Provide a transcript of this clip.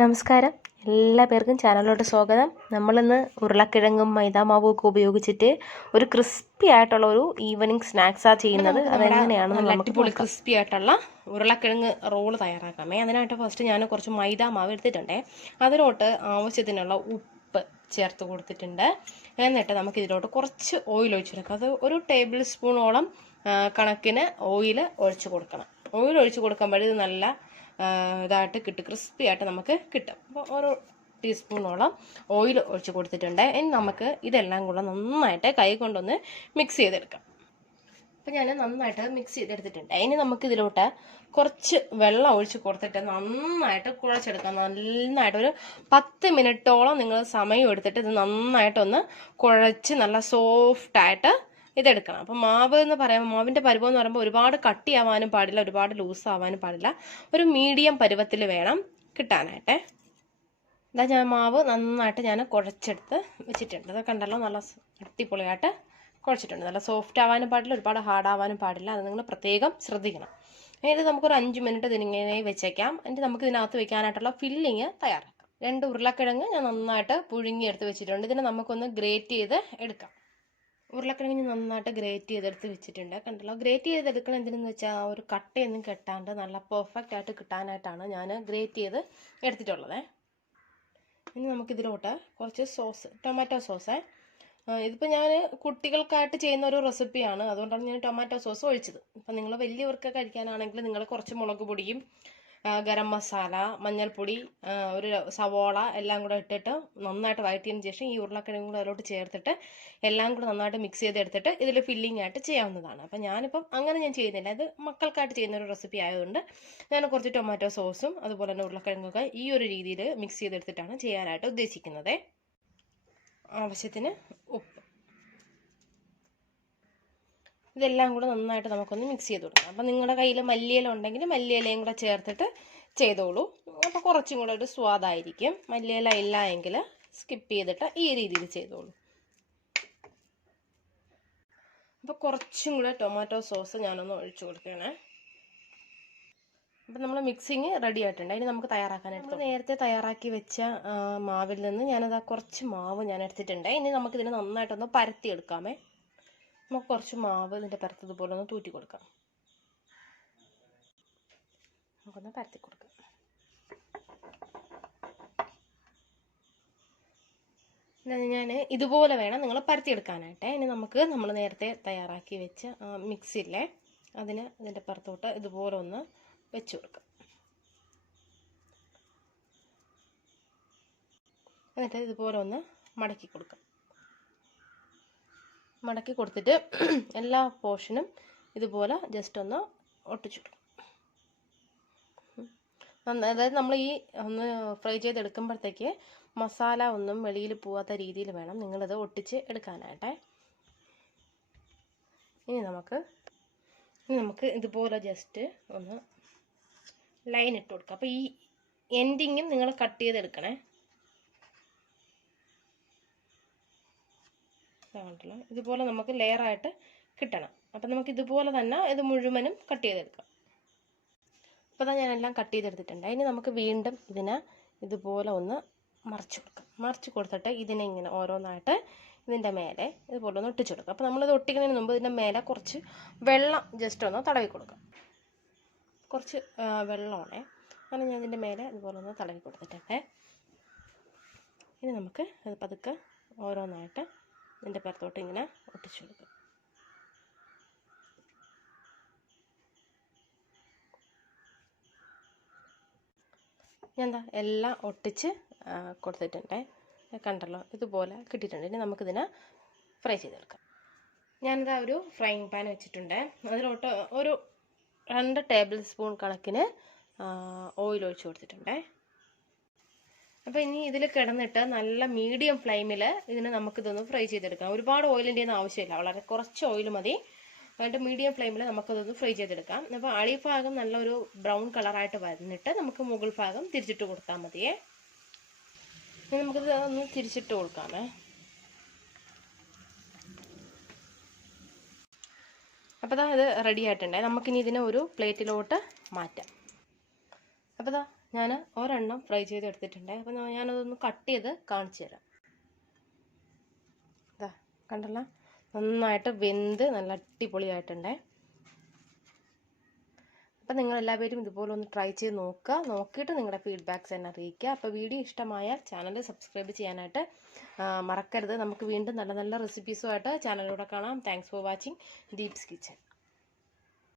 നമസ്കാരം, എല്ലാ പേർക്കും ചാനലിലോട്ട് സ്വാഗതം. നമ്മളിന്ന് ഉരുളക്കിഴങ്ങും മൈദാമാവും ഒക്കെ ഉപയോഗിച്ചിട്ട് ഒരു ക്രിസ്പി ആയിട്ടുള്ള ഒരു ഈവനിങ് സ്നാക്സാണ് ചെയ്യുന്നത്. അതെങ്ങനെയാണെന്ന് നമുക്ക് അടിപൊളി ക്രിസ്പി ആയിട്ടുള്ള ഉരുളക്കിഴങ്ങ് റോള് തയ്യാറാക്കാമേ. അതിനായിട്ട് ഫസ്റ്റ് ഞാൻ കുറച്ച് മൈദാമാവ് എടുത്തിട്ടുണ്ടേ. അതിലോട്ട് ആവശ്യത്തിനുള്ള ഉപ്പ് ചേർത്ത് കൊടുത്തിട്ടുണ്ട്. എന്നിട്ട് നമുക്ക് ഇതിലോട്ട് കുറച്ച് ഓയിൽ ഒഴിച്ചെടുക്കാം. അത് ഒരു ടേബിൾ സ്പൂണോളം കണക്കിന് ഓയിൽ ഒഴിച്ച് കൊടുക്കണം. ഓയിൽ ഒഴിച്ച് കൊടുക്കുമ്പോൾ ഇത് നല്ല ഇതായിട്ട് കിട്ടും, ക്രിസ്പി ആയിട്ട് നമുക്ക് കിട്ടും. അപ്പോൾ ഓരോ ടീസ്പൂണോളം ഓയിൽ ഒഴിച്ച് കൊടുത്തിട്ടുണ്ട്. ഇനി നമുക്ക് ഇതെല്ലാം കൂടെ നന്നായിട്ട് കൈ കൊണ്ടൊന്ന് മിക്സ് ചെയ്തെടുക്കാം. അപ്പോൾ ഞാൻ നന്നായിട്ട് മിക്സ് ചെയ്തെടുത്തിട്ടുണ്ട്. ഇനി നമുക്ക് ഇതിലോട്ട് കുറച്ച് വെള്ളം ഒഴിച്ച് കൊടുത്തിട്ട് നന്നായിട്ട് കുഴച്ചെടുക്കാം. നന്നായിട്ട് ഒരു 10 മിനിറ്റോളം നിങ്ങൾ സമയം എടുത്തിട്ട് ഇത് നന്നായിട്ടൊന്ന് കുഴച്ച് നല്ല സോഫ്റ്റായിട്ട് ഇതെടുക്കണം. അപ്പം മാവ് എന്ന് പറയുമ്പോൾ മാവിൻ്റെ പരുവം എന്ന് പറയുമ്പോൾ ഒരുപാട് കട്ടിയാവാനും പാടില്ല, ഒരുപാട് ലൂസ് ആവാനും പാടില്ല. ഒരു മീഡിയം പരുവത്തിൽ വേണം കിട്ടാനായിട്ട്. ഇതാ ഞാൻ മാവ് നന്നായിട്ട് കുഴച്ചെടുത്ത് വെച്ചിട്ടുണ്ട്. അത് കണ്ടല്ലോ, നല്ല അടിപൊളിയായിട്ട് കുഴച്ചിട്ടുണ്ട്. നല്ല സോഫ്റ്റ് ആവാനും പാടില്ല, ഒരുപാട് ഹാർഡ് ആവാനും പാടില്ല. അത് നിങ്ങൾ പ്രത്യേകം ശ്രദ്ധിക്കണം. ഇത് നമുക്കൊരു 5 മിനിറ്റ് ഇതിനിങ്ങനെ വെച്ചേക്കാം. എന്നിട്ട് നമുക്ക് ഇതിനകത്ത് വെക്കാനായിട്ടുള്ള ഫില്ലിങ് തയ്യാറാക്കാം. 2 ഉരുളക്കിഴങ്ങ് ഞാൻ നന്നായിട്ട് പുഴുങ്ങിയെടുത്ത് വെച്ചിട്ടുണ്ട്. ഇതിനെ നമുക്കൊന്ന് ഗ്രേറ്റ് ചെയ്ത് എടുക്കാം. ഉരുളക്കിഴങ്ങ് നന്നായിട്ട് ഗ്രേറ്റ് ചെയ്തെടുത്ത് വെച്ചിട്ടുണ്ട്. കണ്ടല്ലോ, ഗ്രേറ്റ് ചെയ്തെടുക്കണം എന്തിനെന്ന് വെച്ചാൽ ഒരു കട്ടയൊന്നും കെട്ടാണ്ട് നല്ല പെർഫെക്റ്റ് ആയിട്ട് കിട്ടാനായിട്ടാണ് ഞാൻ ഗ്രേറ്റ് ചെയ്ത് എടുത്തിട്ടുള്ളത്. ഇനി നമുക്കിതിലോട്ട് കുറച്ച് സോസ്, ടൊമാറ്റോ സോസ്. ഇതിപ്പോൾ ഞാൻ കുട്ടികൾക്കായിട്ട് ചെയ്യുന്ന ഒരു റെസിപ്പിയാണ്, അതുകൊണ്ടാണ് ഞാൻ ടൊമാറ്റോ സോസ് ഒഴിച്ചത്. ഇപ്പം നിങ്ങൾ വലിയവർക്ക് കഴിക്കാനാണെങ്കിൽ നിങ്ങൾ കുറച്ച് മുളക് പൊടിയും ഗരം മസാല, മഞ്ഞൾപ്പൊടി, ഒരു സവോള എല്ലാം കൂടെ ഇട്ടിട്ട് നന്നായിട്ട് വഴറ്റിയതിന് ശേഷം ഈ ഉരുളക്കിഴങ്ങും കൂടെ അതിലോട്ട് ചേർത്തിട്ട് എല്ലാം കൂടെ നന്നായിട്ട് മിക്സ് ചെയ്തെടുത്തിട്ട് ഇതിൽ ഫില്ലിംഗ് ആയിട്ട് ചെയ്യാവുന്നതാണ്. അപ്പം ഞാനിപ്പം അങ്ങനെ ഞാൻ ചെയ്യുന്നില്ല, ഇത് മക്കൾക്കായിട്ട് ചെയ്യുന്ന ഒരു റെസിപ്പി ആയതുകൊണ്ട് ഞാൻ കുറച്ച് ടൊമാറ്റോ സോസും അതുപോലെ തന്നെ ഉരുളക്കിഴങ്ങൊക്കെ ഈ ഒരു രീതിയിൽ മിക്സ് ചെയ്തെടുത്തിട്ടാണ് ചെയ്യാനായിട്ട് ഉദ്ദേശിക്കുന്നത്. ആവശ്യത്തിന് ഉപ്പ്, ഇതെല്ലാം കൂടെ നന്നായിട്ട് നമുക്കൊന്ന് മിക്സ് ചെയ്ത് കൊടുക്കാം. അപ്പം നിങ്ങളുടെ കയ്യിൽ മല്ലിയില ഉണ്ടെങ്കിൽ മല്ലിയിലയും കൂടെ ചേർത്തിട്ട് ചെയ്തോളൂ. അപ്പോൾ കുറച്ചും കൂടെ ഒരു സ്വാദായിരിക്കും. മല്ലിയില ഇല്ല എങ്കിൽ സ്കിപ്പ് ചെയ്തിട്ട് ഈ രീതിയിൽ ചെയ്തോളൂ. അപ്പോൾ കുറച്ചും കൂടെ ടൊമാറ്റോ സോസ് ഞാനൊന്ന് ഒഴിച്ചു കൊടുക്കുകയാണ്. അപ്പം നമ്മൾ മിക്സിങ് റെഡി ആയിട്ടുണ്ട്. അതിന് നമുക്ക് തയ്യാറാക്കാനായിട്ട് നേരത്തെ തയ്യാറാക്കി വെച്ച മാവിൽ നിന്ന് ഞാനത് കുറച്ച് മാവ് ഞാൻ എടുത്തിട്ടുണ്ട്. ഇനി നമുക്കിതിന് നന്നായിട്ടൊന്ന് പരത്തി എടുക്കാമേ. നമുക്ക് കുറച്ച് മാവ് ഇതിൻ്റെ പരത്തതുപോലെ ഒന്ന് തൂറ്റി കൊടുക്കാം. നമുക്കൊന്ന് പരത്തി കൊടുക്കാം. ഞാൻ ഇതുപോലെ വേണം നിങ്ങൾ പരത്തിയെടുക്കാനായിട്ട്. ഇനി നമുക്ക് നമ്മൾ നേരത്തെ തയ്യാറാക്കി വെച്ച മിക്സിയില്ലേ അതിന് ഇതിൻ്റെ പുറത്തോട്ട് ഇതുപോലെ ഒന്ന് വെച്ച് കൊടുക്കാം. എന്നിട്ട് ഇതുപോലെ ഒന്ന് മടക്കി കൊടുക്കാം. മടക്കി കൊടുത്തിട്ട് എല്ലാ പോർഷനും ഇതുപോലെ ജസ്റ്റ് ഒന്ന് ഒട്ടിച്ചു കൊടുക്കും. അതായത് നമ്മൾ ഈ ഒന്ന് ഫ്രൈ ചെയ്തെടുക്കുമ്പോഴത്തേക്ക് മസാല ഒന്നും വെളിയിൽ പോവാത്ത രീതിയിൽ വേണം നിങ്ങളിത് ഒട്ടിച്ച് എടുക്കാനായിട്ട്. ഇനി നമുക്ക് ഇതുപോലെ ജസ്റ്റ് ഒന്ന് ലൈൻ ഇട്ട് കൊടുക്കാം. അപ്പോൾ ഈ എൻഡിങ്ങും നിങ്ങൾ കട്ട് ചെയ്തെടുക്കണേ. കണ്ടല്ലോ, ഇതുപോലെ നമുക്ക് ലെയറായിട്ട് കിട്ടണം. അപ്പം നമുക്ക് ഇതുപോലെ തന്നെ ഇത് മുഴുവനും കട്ട് ചെയ്തെടുക്കാം. അപ്പോൾ അതാ ഞാനെല്ലാം കട്ട് ചെയ്തെടുത്തിട്ടുണ്ട്. ഇനി നമുക്ക് വീണ്ടും ഇതിനെ ഇതുപോലെ ഒന്ന് മറിച്ച് കൊടുക്കാം. മറിച്ച് കൊടുത്തിട്ട് ഇതിനെ ഇങ്ങനെ ഓരോന്നായിട്ട് ഇതിൻ്റെ മേലെ ഇതുപോലെ ഒന്ന് ഒട്ടിച്ചു കൊടുക്കാം. അപ്പോൾ നമ്മളിത് ഒട്ടിക്കുന്നതിന് മുമ്പ് ഇതിൻ്റെ മേലെ കുറച്ച് വെള്ളം ജസ്റ്റ് ഒന്ന് തടവി കൊടുക്കാം. കുറച്ച് വെള്ളമാണേ, അങ്ങനെ ഞാൻ ഇതിൻ്റെ മേലെ ഇതുപോലെ ഒന്ന് തടവി കൊടുത്തിട്ടുണ്ട്. ഇനി നമുക്ക് അത് പതുക്കെ ഓരോന്നായിട്ട് ഇതിൻ്റെ പുറത്തോട്ട് ഇങ്ങനെ ഒട്ടിച്ചു കൊടുക്കാം. ഞാൻ എല്ലാം ഒട്ടിച്ച് കൊടുത്തിട്ടുണ്ട്. കണ്ടല്ലോ, ഇതുപോലെ കിട്ടിയിട്ടുണ്ട്. ഇനി നമുക്കിതിനെ ഫ്രൈ ചെയ്തെടുക്കാം. ഞാനിതാ ഒരു ഫ്രൈങ് പാൻ വെച്ചിട്ടുണ്ട്. അതിലോട്ട് ഒരു 2 ടേബിൾ സ്പൂൺ കണക്കിന് ഓയിൽ ഒഴിച്ച് കൊടുത്തിട്ടുണ്ട്. അപ്പോൾ ഇനി ഇതിൽ കിടന്നിട്ട് നല്ല മീഡിയം ഫ്ലെയിമിൽ ഇതിനെ നമുക്കിതൊന്ന് ഫ്രൈ ചെയ്തെടുക്കാം. ഒരുപാട് ഓയിലിൻ്റെ ഒന്നും ആവശ്യമില്ല, വളരെ കുറച്ച് ഓയിൽ മതി. എന്നിട്ട് മീഡിയം ഫ്ലെയിമിൽ നമുക്കതൊന്ന് ഫ്രൈ ചെയ്തെടുക്കാം. അപ്പോൾ അടിഭാഗം നല്ലൊരു ബ്രൗൺ കളറായിട്ട് വന്നിട്ട് നമുക്ക് മുകൾ ഭാഗം തിരിച്ചിട്ട് കൊടുത്താൽ മതിയേ. ഇനി നമുക്കിത് ഒന്ന് തിരിച്ചിട്ട് കൊടുക്കാമേ. അപ്പോൾ ഇത് റെഡി ആയിട്ടുണ്ട്. നമുക്കിനി ഇതിനെ ഒരു പ്ലേറ്റിലോട്ട് മാറ്റാം. അപ്പോൾ ഞാൻ ഒരെണ്ണം ഫ്രൈ ചെയ്തെടുത്തിട്ടുണ്ട്. അപ്പോൾ ഞാനതൊന്ന് കട്ട് ചെയ്ത് കാണിച്ചു തരാം. ഇതാ കണ്ടല്ലോ, നന്നായിട്ട് വെന്ത് നല്ല അടിപൊളിയായിട്ടുണ്ടേ. അപ്പം നിങ്ങളെല്ലാവരും ഇതുപോലെ ഒന്ന് ട്രൈ ചെയ്ത് നോക്കുക. നോക്കിയിട്ട് നിങ്ങളുടെ ഫീഡ്ബാക്ക്സ് എന്നെ അറിയിക്കുക. അപ്പോൾ വീഡിയോ ഇഷ്ടമായാൽ ചാനൽ സബ്സ്ക്രൈബ് ചെയ്യാനായിട്ട് മറക്കരുത്. നമുക്ക് വീണ്ടും നല്ല നല്ല റെസിപ്പീസുമായിട്ട് ചാനലിലൂടെ കാണാം. Thanks for watching Deep's kitchen.